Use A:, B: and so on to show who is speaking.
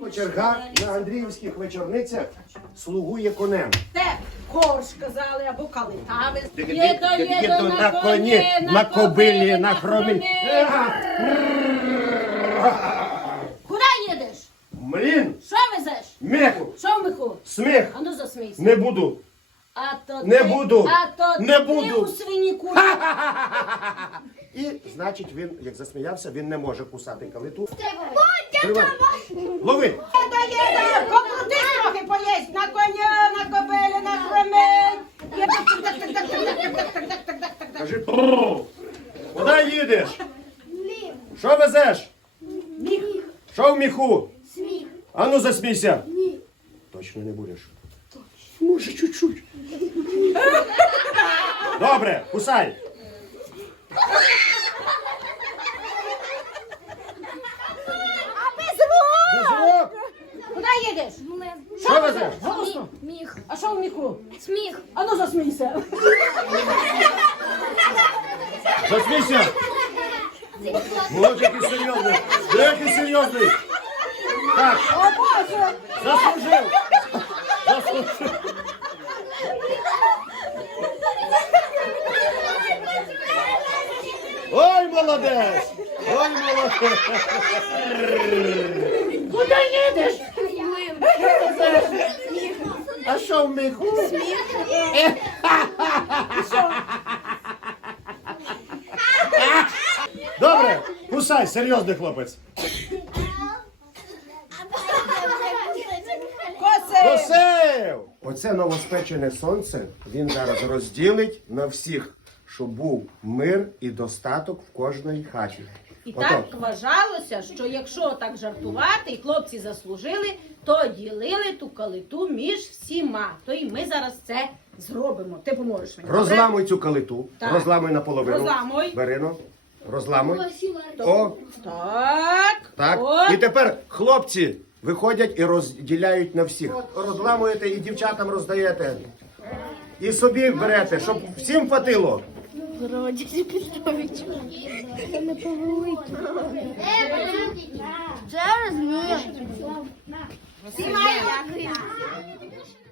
A: Кочерга на Андріївських вечорницях слугує конем.
B: Те корж казали, або калитами.
A: Їду на коні, на кобилі, на хромі.
B: Куди їдеш?
A: Млін,
B: Що везеш?
A: меху,
B: Що в миху?
A: сміх.
B: А ну засмійся.
A: Не буду.
B: А то
A: Не
B: ти,
A: буду.
B: А то
A: Не
B: ти
A: буду.
B: у свиніку.
A: І, значить, він, як засміявся, він не може кусати калиту. Тривай. Лови.
B: Їде, покрутись трохи поїсть. На коня, на кобилі, на хромень.
A: Кажи, «Прррр». Куди їдеш? Що везеш?
B: Міх.
A: Що в міху?
C: Сміх.
A: Ану засмійся.
C: Ні.
A: Точно не будеш? Може, чуть-чуть. Добре, кусай.
B: А без рук!
A: Без рук.
B: Куди їдеш?
A: Що везеш?
B: Голосно.
C: Міх.
B: А що в міху?
C: Сміх.
B: А ну засмійся.
A: Засмійся. Молодь, який серйозний. Який серйозний. Так,
B: О, Боже!
A: заслужив. Заслужив. Ой, молодець. Ой, молодець.
B: Куди їдеш?
A: А що в міху? Добре, кусай, серйозний хлопець.
B: Коси!
A: Косив! Оце новоспечене сонце він зараз розділить на всіх, щоб був мир і достаток в кожній хаті.
B: І
A: Отож.
B: так вважалося, що якщо так жартувати, і хлопці заслужили, то ділили ту калиту між всіма. То і ми зараз це зробимо. Ти поможеш мені. добре?
A: Розламуй цю калиту,
B: Так.
A: розламуй наполовину.
B: Розламуй.
A: Берино, розламуй. О,
B: Так.
A: так.
B: От.
A: І тепер хлопці виходять і розділяють на всих. Розламуєте і дівчатам роздаєте. І собі берете, щоб всім хватило.
C: Родич Петрович. Це не повелике. Це розмір.
B: Всі мають.